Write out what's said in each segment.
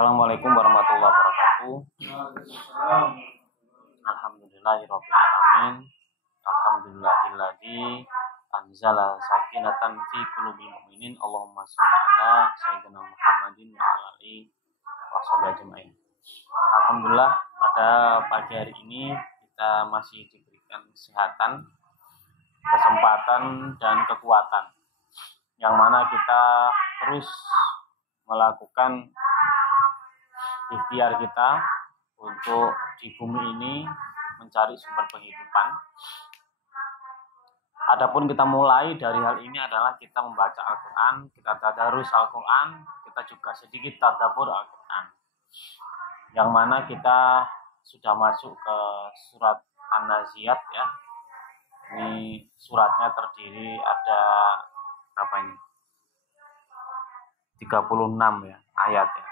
Assalamualaikum warahmatullahi wabarakatuh. Alhamdulillahirabbil alamin. Alhamdulillahilladzi anzala sakinatan fi qulubil mu'minin. Allahumma shalli ala sayyidina Muhammadin wa ala alihi washabihi ajmain. Alhamdulillah, pada pagi hari ini kita masih diberikan kesehatan, kesempatan dan kekuatan yang mana kita terus melakukan ikhtiar kita untuk di bumi ini mencari sumber penghidupan. Adapun kita mulai dari hal ini adalah kita membaca Al-Quran, kita tadarus Al-Quran, kita juga sedikit tadabbur Al-Quran. Yang mana kita sudah masuk ke surat An-Naziat ya. Ini suratnya terdiri ada berapa ini? 36 ya ayat ya.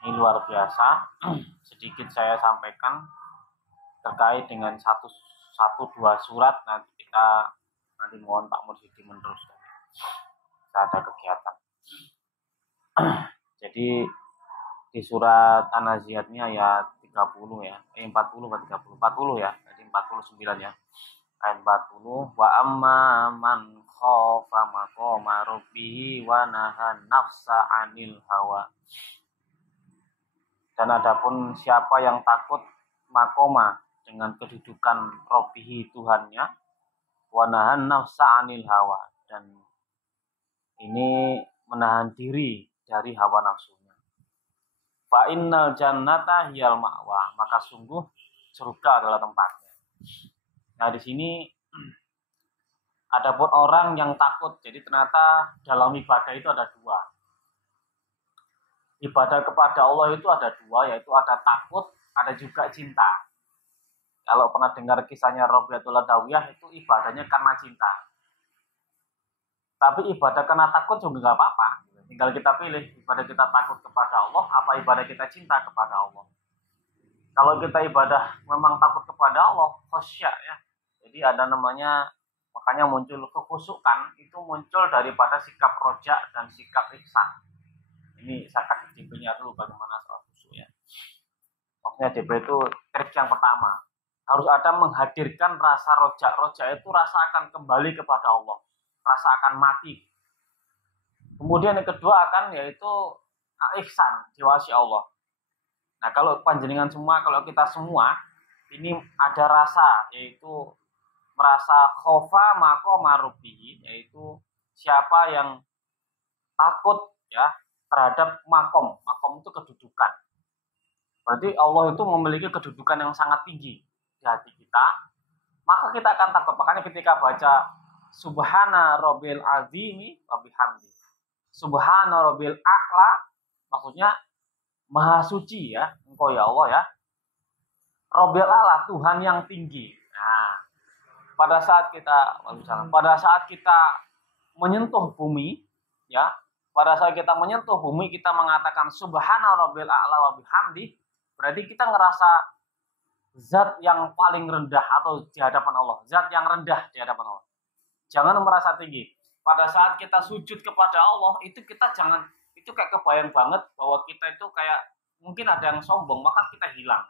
Ini luar biasa. Sedikit saya sampaikan terkait dengan dua surat. Nanti mohon Pak Mursyidi meneruskan. Kita ada kegiatan. Jadi di surat An-Naziat ini ayat 30 ya. 40 atau 30? 40 ya. Jadi 49 ya. Ayat 40. Wa amma man khafa maqama rabbih wa nahan nafsa 'anil hawa. Dan adapun siapa yang takut makoma dengan kedudukan Rabbihi Tuhannya, wanahan nafsa anil hawa, dan ini menahan diri dari hawa nafsunya. Fa innal jannata hiyal ma'wa, maka sungguh surga adalah tempatnya. Nah di sini adapun orang yang takut, jadi ternyata dalam ibadah itu ada dua. Ibadah kepada Allah itu ada dua, yaitu ada takut, ada juga cinta. Kalau pernah dengar kisahnya Rabi'atul Adawiyah, itu ibadahnya karena cinta. Tapi ibadah karena takut juga nggak apa-apa. Tinggal kita pilih, ibadah kita takut kepada Allah, apa ibadah kita cinta kepada Allah. Kalau kita ibadah memang takut kepada Allah, khosya ya. Jadi ada namanya, makanya muncul kekhusyukan, itu muncul daripada sikap rojak dan sikap ihsan. Ini saya kasih DP-nya dulu bagaimana soal khusyuk ya. Maksudnya DP itu trik yang pertama. Harus ada menghadirkan rasa rojak. Rojak itu rasa akan kembali kepada Allah. Rasa akan mati. Kemudian yang kedua akan yaitu ihsan, diwasi Allah. Nah kalau panjenengan semua, kalau kita semua, ini ada rasa, yaitu merasa khofa maqama rabbih, yaitu siapa yang takut ya terhadap makom itu kedudukan. Berarti Allah itu memiliki kedudukan yang sangat tinggi di hati kita, maka kita akan takut. Makanya ketika baca Subhana Rabbil Azimi wa bihamdi, Subhana Rabbil A'la, maksudnya Maha Suci ya, Engkau ya Allah ya. Rabbil A'la, Tuhan yang tinggi. Nah, pada saat kita menyentuh bumi ya, pada saat kita menyentuh bumi, kita mengatakan Subhana Rabbil A'la wa bihamdi, berarti kita ngerasa zat yang paling rendah atau di hadapan Allah, zat yang rendah di hadapan Allah. Jangan merasa tinggi. Pada saat kita sujud kepada Allah, itu kita jangan, itu kayak kebayang banget bahwa kita itu kayak mungkin ada yang sombong, maka kita hilang.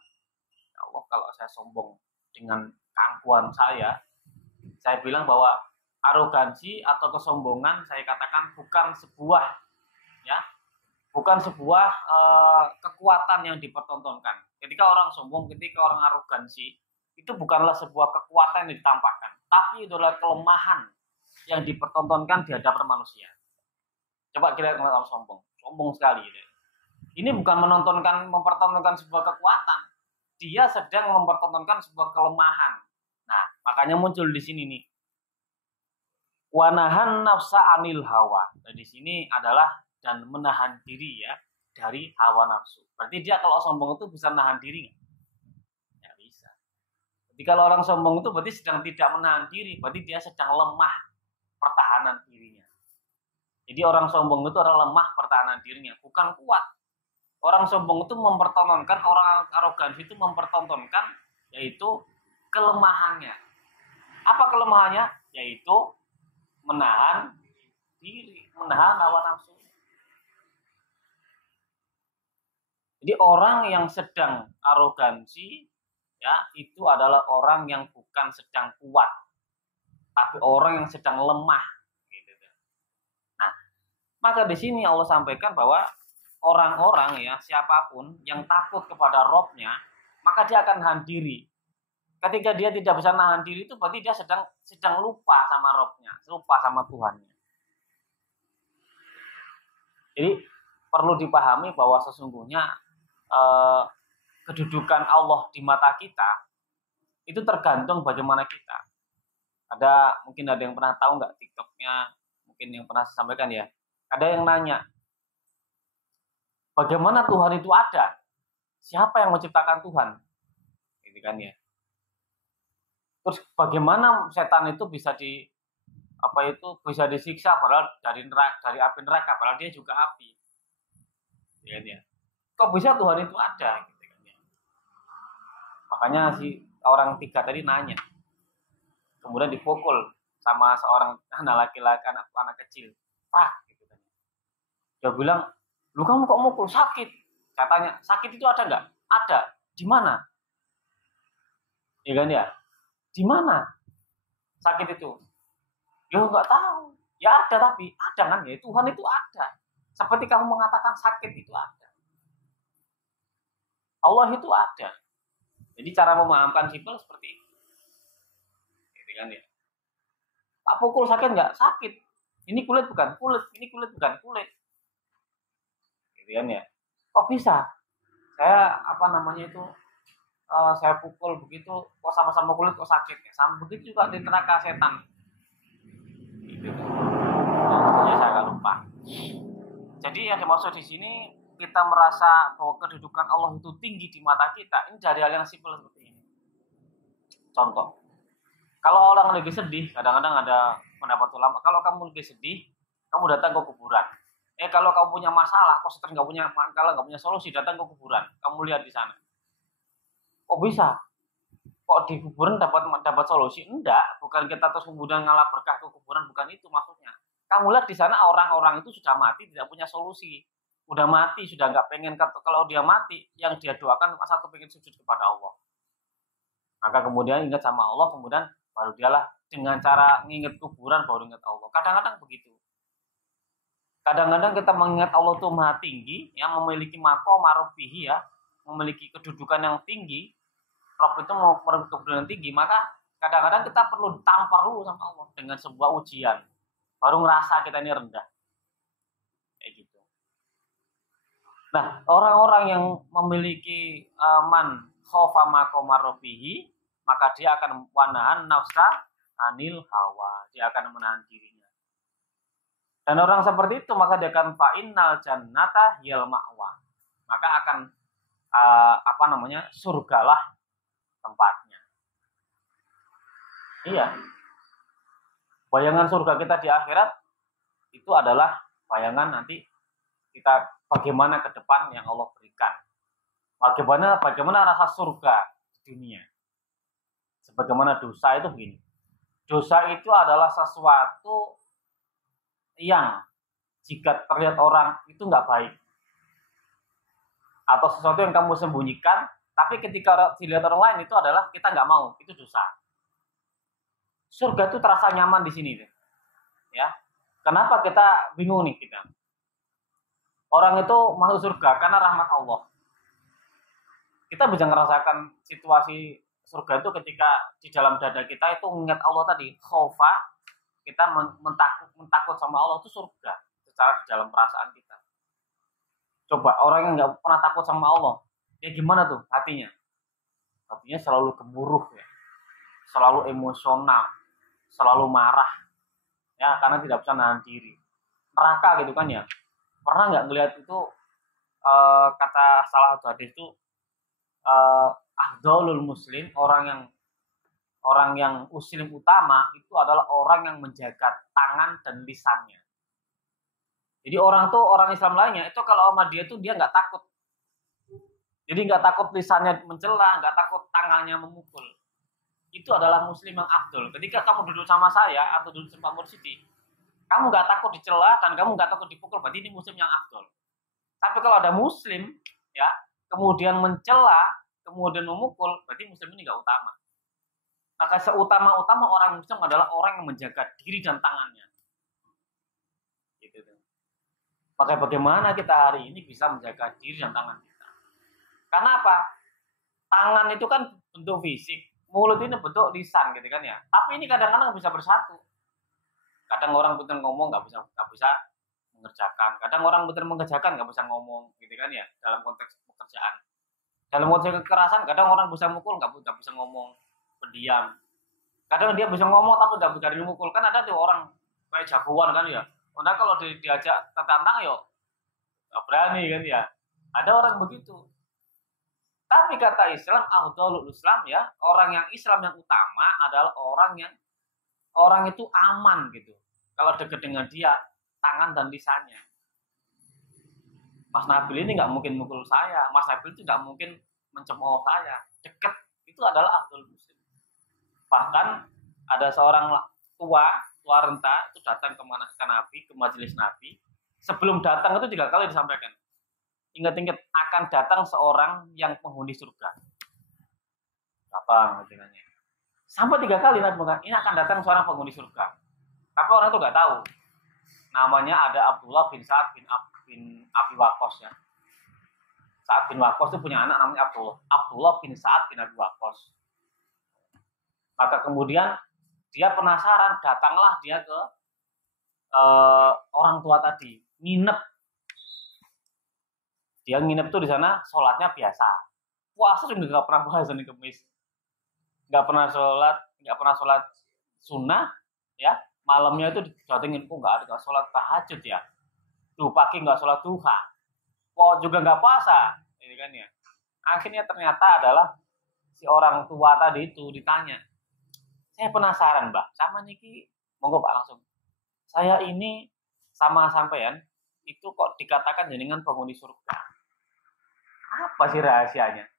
Ya Allah, kalau saya sombong dengan keangkuhan saya bilang bahwa arogansi atau kesombongan saya katakan bukan sebuah kekuatan yang dipertontonkan. Ketika orang sombong, ketika orang arogansi, itu bukanlah sebuah kekuatan yang ditampakkan, tapi itu adalah kelemahan yang dipertontonkan di hadapan manusia. Coba kita lihat orang sombong sekali. Ini bukan mempertontonkan sebuah kekuatan, dia sedang mempertontonkan sebuah kelemahan. Nah, makanya muncul di sini nih. Wanahan nafsa anil hawa. Dan di sini adalah dan menahan diri ya dari hawa nafsu. Berarti dia kalau sombong itu bisa menahan diri nggak? Nggak bisa. Jadi kalau orang sombong itu berarti sedang tidak menahan diri, berarti dia sedang lemah pertahanan dirinya. Jadi orang sombong itu adalah lemah pertahanan dirinya, bukan kuat. Orang sombong itu mempertontonkan, orang arogansi itu mempertontonkan yaitu kelemahannya. Apa kelemahannya? Yaitu menahan diri, menahan hawa nafsu. Jadi orang yang sedang arogansi, ya, itu adalah orang yang bukan sedang kuat, tapi orang yang sedang lemah. Gitu. Nah, maka di sini Allah sampaikan bahwa orang-orang, ya, siapapun yang takut kepada Robnya, maka dia akan nahan diri. Ketika dia tidak bisa nahan diri itu berarti dia sedang lupa sama Robnya, lupa sama Tuhannya. Jadi perlu dipahami bahwa sesungguhnya kedudukan Allah di mata kita itu tergantung bagaimana kita. Mungkin ada yang pernah tahu nggak TikToknya, mungkin yang pernah saya sampaikan ya. Ada yang nanya, bagaimana Tuhan itu ada? Siapa yang menciptakan Tuhan? Gitu kan ya. Terus bagaimana setan itu bisa disiksa padahal dari api neraka, padahal dia juga api. Ya. Kok bisa Tuhan itu ada? Gitu kan ya. Makanya si orang 3 tadi nanya. Kemudian dipukul sama seorang anak laki-laki, anak kecil. Gitu kan. Dia bilang, lu kamu kok mukul, sakit? Katanya, sakit itu ada nggak? Ada. Di mana? Ya kan ya? Di mana sakit itu? Ya nggak tahu. Ya ada, tapi ada kan ya, Tuhan itu ada. Seperti kamu mengatakan sakit itu ada. Allah itu ada. Jadi cara memahamkan simpel seperti itu. Gitu kan ya. Pak pukul sakit nggak? Sakit. Ini kulit bukan kulit. Ini kulit bukan kulit. Gitu kan ya. Kok bisa? Saya saya pukul begitu, kok sama-sama kulit kok sakit ya. Sama begitu juga di neraka setan. Gitu. Ya, saya agak lupa. Jadi yang dimaksud di sini, kita merasa bahwa kedudukan Allah itu tinggi di mata kita, ini dari hal yang simpel seperti ini. Contoh, kalau orang lagi sedih, kadang-kadang ada pendapat ulama, kalau kamu lagi sedih, kamu datang ke kuburan. Kalau kamu punya masalah, kalau nggak punya solusi, datang ke kuburan. Kamu lihat di sana. Kok bisa? Kok di kuburan dapat solusi? Enggak, bukan kita terus kemudian ngalah berkah ke kuburan, bukan itu maksudnya. Kamu lihat di sana orang-orang itu sudah mati, tidak punya solusi. Udah mati, sudah nggak pengen, kalau dia mati, yang dia doakan satu pengen sujud kepada Allah. Maka kemudian ingat sama Allah, kemudian baru dialah dengan cara nginget kuburan baru ingat Allah. Kadang-kadang begitu. Kadang-kadang kita mengingat Allah itu maha tinggi, yang memiliki maqam marofihi, ya, memiliki kedudukan yang tinggi. Rob itu mau kedudukan yang tinggi, maka kadang-kadang kita perlu tampar dulu sama Allah dengan sebuah ujian, baru ngerasa kita ini rendah. Kayak gitu. Nah, orang-orang yang memiliki man khofa maqam marofihi, maka dia akan wanahan nafsa anil hawa, dia akan menahan dirinya. Dan orang seperti itu maka dia akan fa'innal jannata hiyal ma'wa, maka akan surgalah tempatnya. Iya. Bayangan surga kita di akhirat itu adalah bayangan nanti kita bagaimana ke depan yang Allah berikan. Bagaimana rasa surga di dunia. Sebagaimana dosa itu begini. Dosa itu adalah sesuatu yang jika terlihat orang itu nggak baik. Atau sesuatu yang kamu sembunyikan, tapi ketika dilihat orang lain itu adalah kita nggak mau, itu dosa. Surga itu terasa nyaman di sini, ya. Kenapa kita bingung nih kita? Orang itu masuk surga karena rahmat Allah. Kita bisa merasakan situasi surga itu ketika di dalam dada kita itu mengingat Allah tadi, khaufa, kita mentakut sama Allah, itu surga secara di dalam perasaan kita. Coba orang yang nggak pernah takut sama Allah, ya gimana tuh hatinya? Hatinya selalu gemuruh, ya, selalu emosional, selalu marah, ya, karena tidak bisa nahan diri. Neraka gitu kan ya. Pernah nggak ngelihat itu kata salah satu hadis itu afdhalul muslim, orang yang muslim utama itu adalah orang yang menjaga tangan dan lisannya. Jadi orang Islam lainnya itu kalau sama dia tuh dia nggak takut. Jadi nggak takut lisannya mencela, nggak takut tangannya memukul. Itu adalah muslim yang afdol. Ketika kamu duduk sama saya atau duduk sama Pak Mursidi, kamu nggak takut dicela dan kamu nggak takut dipukul, berarti ini muslim yang afdol. Tapi kalau ada muslim, ya, kemudian mencela, kemudian memukul, berarti muslim ini nggak utama. Maka seutama-utama orang muslim adalah orang yang menjaga diri dan tangannya. Gitu. Maka bagaimana kita hari ini bisa menjaga diri dan tangan kita? Karena apa? Tangan itu kan bentuk fisik, mulut ini bentuk lisan gitu kan ya. Tapi ini kadang-kadang bisa bersatu. Kadang orang betul ngomong nggak bisa mengerjakan. Kadang orang betul mengerjakan nggak bisa ngomong gitu kan ya. Dalam konteks pekerjaan. Dalam konteks kekerasan, kadang orang bisa mukul nggak bisa ngomong, pendiam. Kadang dia bisa ngomong tapi nggak bisa dimukul. Kan ada tuh orang kayak jagoan kan ya. Karena kalau diajak tertantang yo nggak berani kan ya. Ada orang begitu. Tapi kata Islam, afdhalul Islam ya, orang yang Islam yang utama adalah orang itu aman gitu. Kalau dekat dengan dia, tangan dan lisannya. Mas Nabil ini nggak mungkin mukul saya. Mas Nabil itu nggak mungkin mencemooh saya. Dekat itu adalah afdhalul muslim. Bahkan ada seorang tua renta itu datang ke Nabi, ke majelis Nabi. Sebelum datang itu 3 kali disampaikan. Ingat-ingat akan datang seorang yang penghuni surga. Datang dengannya. Sampai 3 kali Nabi bilang, ini akan datang seorang penghuni surga. Tapi orang itu nggak tahu. Namanya ada Abdullah bin Sa'ad bin Abi Waqqas ya. Sa'ad bin Waqqas itu punya anak namanya Abdullah bin Sa'ad bin Abi Waqqas. Maka kemudian dia penasaran, datanglah dia ke orang tua tadi, nginep. Dia nginep tuh di sana, sholatnya biasa. Puasa juga nggak pernah puasa nih Kemis. Nggak pernah sholat sunnah, ya. Malamnya itu didatengin, kok nggak ada sholat tahajud ya. Tuh pagi nggak sholat duha, kok juga nggak puasa, ini kan ya. Akhirnya ternyata adalah si orang tua tadi itu ditanya, saya penasaran Mbak, sama niki, monggo Pak langsung. Saya ini sama sampean itu kok dikatakan jenengan penghuni surga. Apa sih rahasianya?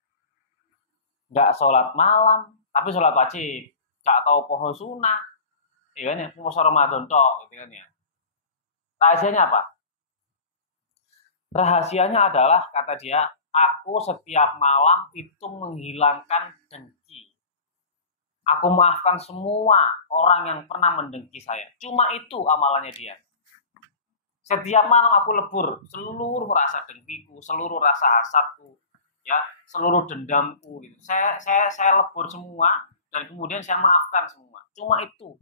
Nggak sholat malam, tapi sholat wajib. Nggak tahu poho sunnah, ya kan ya, puasa Ramadan tok, gitu kan ya. Rahasianya apa? Rahasianya adalah, kata dia, aku setiap malam itu menghilangkan dengki. Aku maafkan semua orang yang pernah mendengki saya. Cuma itu amalannya dia. Setiap malam aku lebur seluruh rasa dengkiku, seluruh rasa hasadku, ya, seluruh dendamku gitu. Saya lebur semua dan kemudian saya maafkan semua. Cuma itu.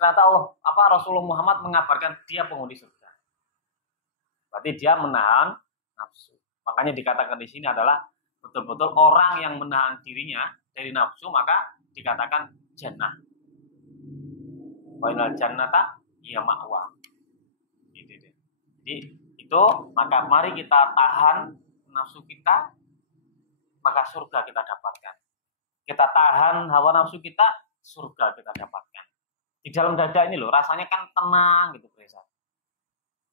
Ternyata Rasulullah Muhammad mengabarkan dia penghuni surga. Berarti dia menahan nafsu. Makanya dikatakan di sini adalah betul-betul orang yang menahan dirinya dari nafsu, maka dikatakan jannah. Wa inal jannata hiya ma'wa. Jadi itu, maka mari kita tahan nafsu kita, maka surga kita dapatkan. Kita tahan hawa nafsu kita, surga kita dapatkan. Di dalam dada ini loh, rasanya kan tenang gitu, Presa.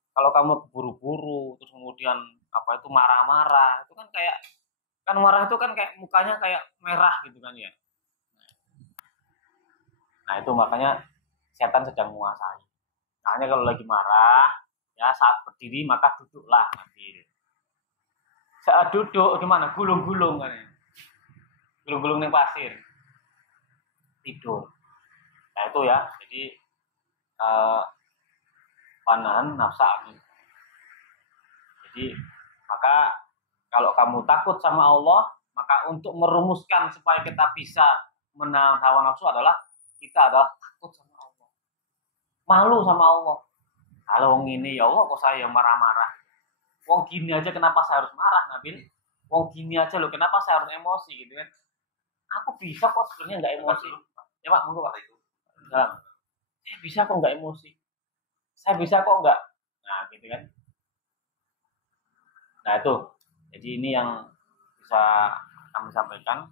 Kalau kamu buru-buru, terus kemudian itu marah-marah, itu kan kayak, kan marah itu kan kayak mukanya kayak merah gitu kan ya. Nah itu makanya setan sedang menguasai. Makanya kalau lagi marah, ya saat berdiri maka duduklah nanti. Saat duduk gimana? Gulung-gulung kan ya. Gulung-gulung ning pasir. Tidur. Nah itu ya. Jadi panahan nafsa. Jadi maka kalau kamu takut sama Allah, maka untuk merumuskan supaya kita bisa menahan hawa nafsu adalah kita adalah takut sama Allah. Malu sama Allah. Kalau wong ini ya Allah kok saya marah-marah. Wong gini aja kenapa saya harus marah, Nabil? Wong gini aja loh, kenapa saya harus emosi gitu kan? Aku bisa kok sebenarnya nggak emosi. Ya Pak, monggo Pak itu. Nah, saya bisa kok nggak emosi. Saya bisa kok nggak. Nah, gitu kan. Nah itu. Jadi ini yang bisa kami sampaikan.